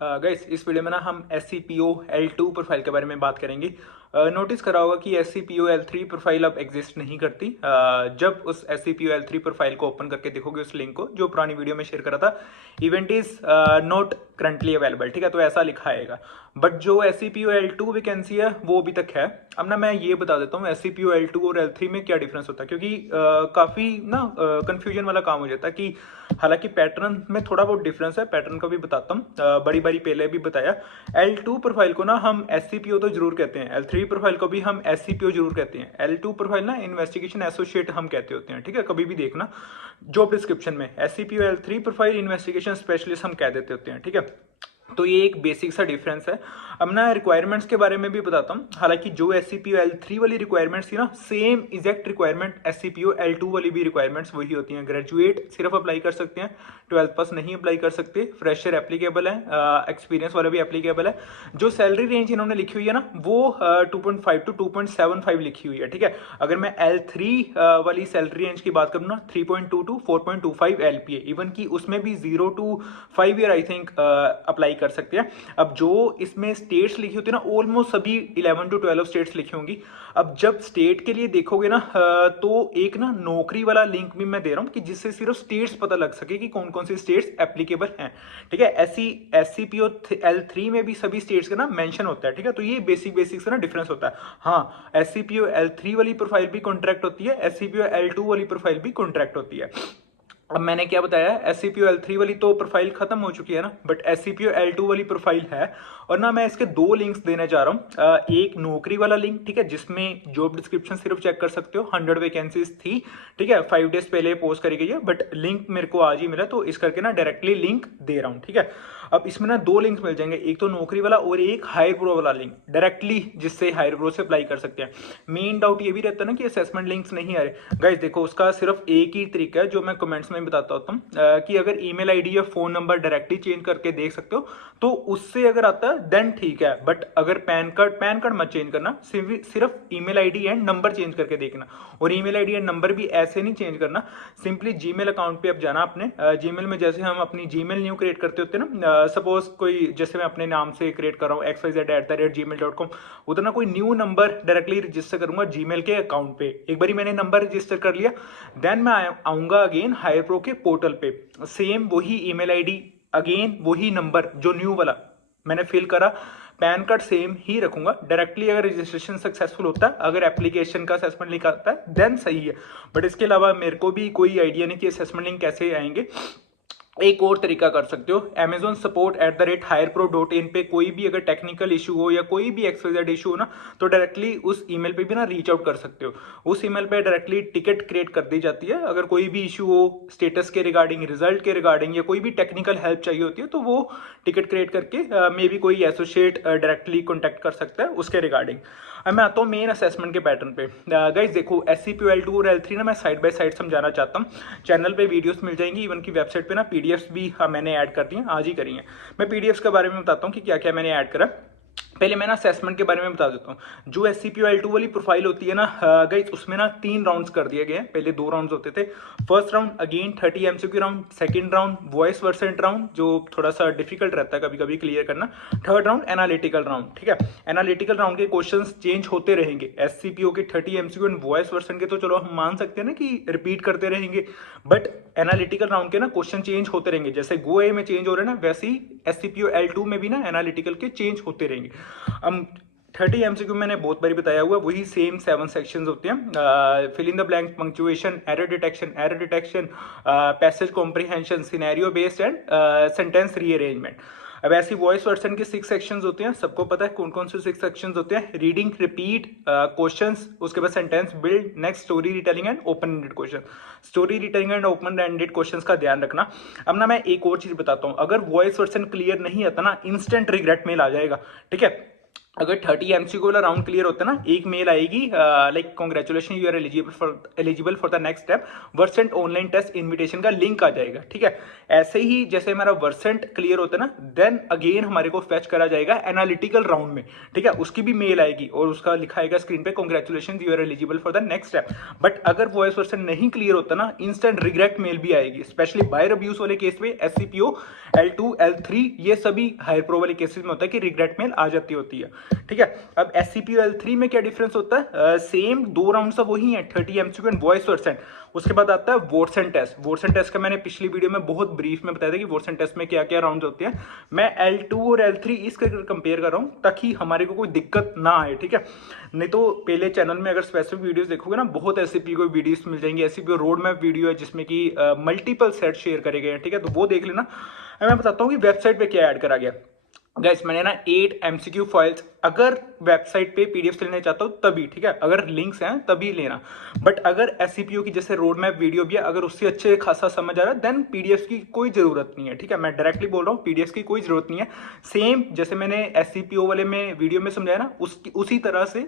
Guys इस video में ना हम SCPO L2 प्रोफाइल के बारे में बात करेंगे। नोटिस करा होगा कि SCPO L3 प्रोफाइल अब एग्जिस्ट नहीं करती। जब उस SCPO L3 प्रोफाइल को ओपन करके देखोगे उस लिंक को जो पुरानी वीडियो में शेयर करा था, event is not currently available, ठीक है, तो ऐसा लिखा आएगा। बट जो SCPO L2 वैकेंसी है वो अभी तक है। अब ना मैं ये बता देता हूँ SCPO L2 और L3 में क्या डिफरेंस होता है, क्योंकि काफ़ी ना कंफ्यूजन वाला काम हो जाता है कि हालांकि पैटर्न में थोड़ा बहुत डिफरेंस है, पैटर्न का भी बताता हूँ। बड़ी बड़ी पहले भी बताया। L2 प्रोफाइल को ना हम SCPO तो जरूर कहते हैं, L3 प्रोफाइल को भी हम SCPO जरूर कहते हैं। L2 प्रोफाइल ना इन्वेस्टिगेशन एसोसिएट हम कहते होते हैं, ठीक है, कभी भी देखना जॉब डिस्क्रिप्शन में SCPO L3 profile investigation specialist हम कह देते होते हैं, ठीक है। तो ये एक बेसिक सा डिफरेंस है। अब ना रिक्वायरमेंट्स के बारे में भी बताता हूँ। हालांकि जो SCPO L3 वाली रिक्वायरमेंट्स थी ना, same exact requirement SCPO L2 वाली भी रिक्वायरमेंट्स वही होती हैं। ग्रेजुएट सिर्फ अप्लाई कर सकते हैं, 12th पास नहीं अप्लाई कर सकते, फ्रेशर एप्लीकेबल है, एक्सपीरियंस वाला भी एप्लीकेबल है। जो सैलरी रेंज इन्होंने लिखी हुई है ना वो 2.5 to 2.75 लिखी हुई है, ठीक है। अगर मैं L3 वाली सैलरी रेंज की बात करूँ ना, 3.2 to 4.25 LPA, इवन की उसमें भी 0 to 5 year I think apply कर सकते हैं। अब जो इसमें स्टेट्स लिखी होती है ना, ऑलमोस्ट सभी 11 to 12 स्टेट्स लिखी होंगी। अब जब स्टेट के लिए देखोगे ना तो एक ना नौकरी वाला लिंक भी मैं दे रहा हूँ कि जिससे सिर्फ स्टेट्स पता लग सके कि कौन कौन सी स्टेट्स एप्लीकेबल हैं, ठीक है। SCPO L3 में भी सभी स्टेट्स का ना मेंशन होता है, ठीक है। तो ये बेसिक से ना डिफरेंस होता है। हाँ, SCPO L3 वाली प्रोफाइल भी कॉन्ट्रैक्ट होती है, SCPO L2 वाली प्रोफाइल भी कॉन्ट्रैक्ट होती है। अब मैंने क्या बताया, SCPO L3 वाली तो प्रोफाइल खत्म हो चुकी है ना, बट SCPO L2 वाली प्रोफाइल है। और ना मैं इसके दो लिंक्स देने जा रहा हूँ। एक नौकरी वाला लिंक, ठीक है, जिसमें जॉब डिस्क्रिप्शन सिर्फ चेक कर सकते हो, 100 वैकेंसीज थी, ठीक है, 5 डेज पहले पोस्ट करी गई है, बट लिंक मेरे को आज ही मिला तो इस करके ना डायरेक्टली लिंक दे रहा हूँ, ठीक है। अब इसमें ना दो लिंक्स मिल जाएंगे, एक तो नौकरी वाला और एक हायर प्रो वाला लिंक, डायरेक्टली जिससे हायर प्रो से अप्लाई कर सकते हैं। मेन डाउट ये भी रहता है ना कि असेसमेंट लिंक्स नहीं आ रहे। गाइस देखो, उसका सिर्फ एक ही तरीका है जो मैं कमेंट्स में बताता होता हूँ, कि अगर ईमेल आईडी या फोन नंबर डायरेक्टली चेंज करके देख सकते हो तो उससे अगर आता है देन ठीक है। बट अगर पैन कार्ड मत चेंज करना, सिर्फ email ID and number change करके देखना। और ईमेल आईडी एंड नंबर भी ऐसे नहीं चेंज करना, सिंपली जीमेल अकाउंट पे अब जाना अपने। जीमेल में जैसे हम अपनी जीमेल न्यू क्रिएट करते होते हैं ना, सपोज कोई जैसे मैं अपने नाम से क्रिएट कर रहा हूँ xyz@gmail.com, उधर ना कोई न्यू नंबर डायरेक्टली रजिस्टर करूंगा जीमेल के अकाउंट पे। एक बार मैंने नंबर रजिस्टर कर लिया, देन मैं आऊंगा अगेन हायर प्रो के पोर्टल पे, सेम वही ईमेल आईडी, अगेन वही नंबर जो न्यू वाला मैंने फिल करा, पैन कार्ड सेम ही रखूंगा। डायरेक्टली अगर रजिस्ट्रेशन सक्सेसफुल होता है, अगर एप्लीकेशन का असेसमेंट लिंक आता है देन सही है। बट इसके अलावा मेरे को भी कोई आइडिया नहीं कि असेसमेंट लिंक कैसे आएंगे। एक और तरीका कर सकते हो, Amazon support@hirepro.in पे कोई भी अगर टेक्निकल इशू हो या कोई भी XYZ इशू हो ना, तो डायरेक्टली उस ईमेल पे भी ना रीच आउट कर सकते हो। उस ईमेल पे डायरेक्टली टिकट क्रिएट कर दी जाती है। अगर कोई भी इशू हो स्टेटस के रिगार्डिंग, रिजल्ट के रिगार्डिंग या कोई भी टेक्निकल हेल्प चाहिए होती है तो वो टिकट क्रिएट करके मे बी कोई एसोसिएट डायरेक्टली कॉन्टैक्ट कर सकता है उसके रिगार्डिंग। अब मैं आता हूँ मेन असेसमेंट के पैटर्न पे। गाइज देखो, SCPO L2 और L3 ना मैं साइड बाय साइड समझाना चाहता हूँ। चैनल पे वीडियोस मिल जाएंगी, इवन की वेबसाइट पे ना PDFs भी मैंने ऐड कर दी हैं, आज ही करी हैं। मैं PDFs के बारे में बताता हूँ कि क्या क्या मैंने ऐड करा। पहले मैं ना असेसमेंट के बारे में बता देता हूँ। जो SCPO L2 वाली प्रोफाइल होती है ना गाइस, उसमें ना 3 राउंड्स कर दिए गए हैं। पहले 2 राउंड्स होते थे। First round again 30 MCQ round, second round voice Versant round जो थोड़ा सा डिफिकल्ट रहता है कभी कभी क्लियर करना, थर्ड राउंड एनालिटिकल राउंड, ठीक है। एनालिटिकल राउंड के क्वेश्चन चेंज होते रहेंगे। SCPO के 30 MCQ एंड वॉइस वर्सेंट के तो चलो हम मान सकते हैं ना कि रिपीट करते रहेंगे, बट एनालिटिकल राउंड के ना क्वेश्चन चेंज होते रहेंगे। जैसे GoA में चेंज हो रहे हैं ना, वैसे ही SCPO L2 में भी ना एनालिटिकल के चेंज होते रहेंगे। अब 30 MCQ मैंने बहुत बारी बताया हुआ, वही सेम 7 सेक्शंस होते हैं। Fill in the blank, punctuation, error detection, passage comprehension, scenario based and sentence rearrangement. अब ऐसी वॉइस वर्सन के 6 सेक्शंस होते हैं, सबको पता है कौन कौन से 6 सेक्शंस होते हैं। रीडिंग, रिपीट, क्वेश्चंस, उसके बाद sentence build, next story retelling and open ended question. Story retelling and open ended questions का ध्यान रखना। अब ना मैं एक और चीज बताता हूँ, अगर वॉइस वर्सन क्लियर नहीं आता ना, इंस्टेंट रिग्रेट मेल आ जाएगा, ठीक है। अगर 30 एमसीक्यू वाला राउंड क्लियर होता है ना, एक मेल आएगी like congratulation you are eligible for the next step, Versant online test invitation का लिंक आ जाएगा, ठीक है। ऐसे ही जैसे हमारा वर्सेंट क्लियर होता है ना, देन अगेन हमारे को फेच करा जाएगा एनालिटिकल राउंड में, ठीक है। उसकी भी मेल आएगी और उसका लिखा आएगा स्क्रीन पे congratulation you are eligible for the next step. But अगर वॉइस वर्सन नहीं क्लियर होता ना, इंस्टेंट रिग्रेट मेल भी आएगी, स्पेशली बायर अब्यूज वाले केस में, SCPO L2 L3 ये सभी हायर प्रो वाले केसेस में होता है कि रिग्रेट मेल आ जाती होती है, ठीक है। अब SCPO L3 में क्या डिफरेंस होता है, सेम 2 राउंड सब वही है, 30 एमसीक्यू एंड वॉइस वर्सेंट। उसके बाद आता है वोट्सन टेस्ट। वोट्सन टेस्ट का मैंने पिछली वीडियो में बहुत ब्रीफ में बताया था कि वोट्सन टेस्ट में क्या क्या राउंड होते हैं। मैं L2 और L3 इसके कंपेयर कर रहा हूँ ताकि हमारे को कोई दिक्कत ना आए, ठीक है। नहीं तो पहले चैनल में अगर स्पेसिफिक वीडियोस देखोगे ना, बहुत SCPO को वीडियोस मिल जाएंगी। SCPO रोड मैप वीडियो है जिसमें कि मल्टीपल सेट शेयर करे गए हैं, ठीक है, तो वो देख लेना। मैं बताता हूँ कि वेबसाइट पे क्या ऐड करा गया। गाइस मैंने ना 8 MCQ फाइल्स, अगर वेबसाइट पे PDF लेना चाहता हूँ तभी, ठीक है, अगर लिंक्स हैं तभी लेना। बट अगर SCPO की जैसे रोड मैप वीडियो भी है, अगर उससे अच्छे खासा समझ आ रहा है, देन PDF की कोई जरूरत नहीं है, ठीक है। मैं डायरेक्टली बोल रहा हूँ, PDF की कोई जरूरत नहीं है। सेम जैसे मैंने SCPO वाले में वीडियो में समझाया ना, उसी तरह से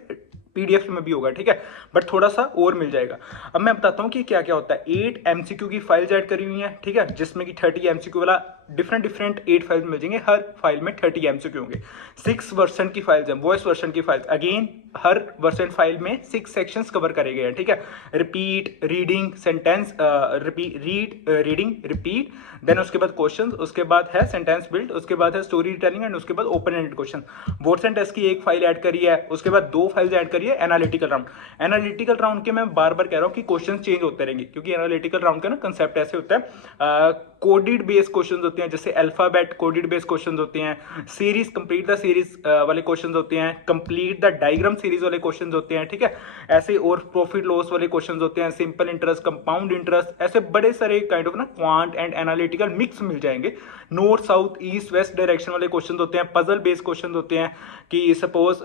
PDF में भी होगा, ठीक है, बट थोड़ा सा और मिल जाएगा। अब मैं बताता हूँ कि क्या क्या होता है। 8 MCQ की फाइल्स ऐड करी हुई है, ठीक है, जिसमें कि 30 MCQ वाला डिफरेंट 8 फाइल्स मिल जाएंगे, हर फाइल में 30 MCQ होंगे। 6 वर्सन की फाइल्स हैं, वॉइस वर्सन की फाइल्स, अगेन हर वर्सन फाइल में 6 सेक्शंस कवर करे गए हैं, ठीक है। Repeat, reading, sentence, reading, repeat, then उसके बाद क्वेश्चन, उसके बाद है सेंटेंस बिल्ड, उसके बाद है स्टोरी टेलिंग एंड उसके बाद ओपन एंडेड क्वेश्चन। वोट्सन टेस्ट की एक फाइल ऐड करी है, उसके बाद 2 फाइल्स ऐड करी है एनालिटिकल राउंड। एनालिटिकल राउंड के मैं बार बार कह रहा हूँ कि क्वेश्चन चेंज होते रहेंगे, क्योंकि एनालिटिकल राउंड का ना कंसेप्ट ऐसे होता है, कोडेड बेस्ड क्वेश्चंस होते हैं, जैसे अल्फाबेट कोडेड बेस्ड क्वेश्चंस होते हैं, सीरीज कंप्लीट द सीरीज वाले क्वेश्चंस होते हैं, कंप्लीट द डायग्राम सीरीज वाले क्वेश्चंस होते हैं, ठीक है। ऐसे और प्रॉफिट लॉस वाले क्वेश्चंस होते हैं, सिंपल इंटरेस्ट, कंपाउंड इंटरेस्ट, ऐसे बड़े सारे काइंड ऑफ ना क्वांट एंड एनालिटिकल मिक्स मिल जाएंगे। North south east west direction वाले क्वेश्चंस होते हैं, पजल बेस्ड क्वेश्चंस होते हैं कि सपोज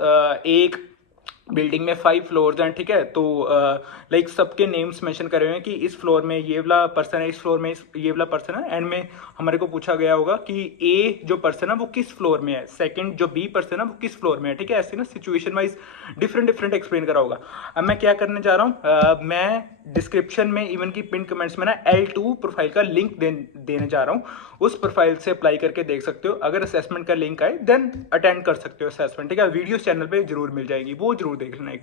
एक बिल्डिंग में 5 फ्लोर्स हैं, ठीक है, तो लाइक सबके नेम्स मेंशन करे हुए हैं कि इस फ्लोर में ये वाला पर्सन है, इस फ्लोर में ये वाला पर्सन है, एंड में हमारे को पूछा गया होगा कि A जो पर्सन है वो किस फ्लोर में है, सेकंड जो B पर्सन है वो किस फ्लोर में है, ठीक है। ऐसे ना सिचुएशन वाइज डिफरेंट एक्सप्लेन करा होगा। अब मैं क्या करने जा रहा हूँ, मैं डिस्क्रिप्शन में इवन की पिन कमेंट्स में ना L2 प्रोफाइल का लिंक देने जा रहा हूँ। उस प्रोफाइल से अप्लाई करके देख सकते हो। अगर असेसमेंट का लिंक आए देन अटेंड कर सकते हो असेसमेंट, ठीक है। वीडियो चैनल पे जरूर मिल जाएगी, वो जरूर देख लेना।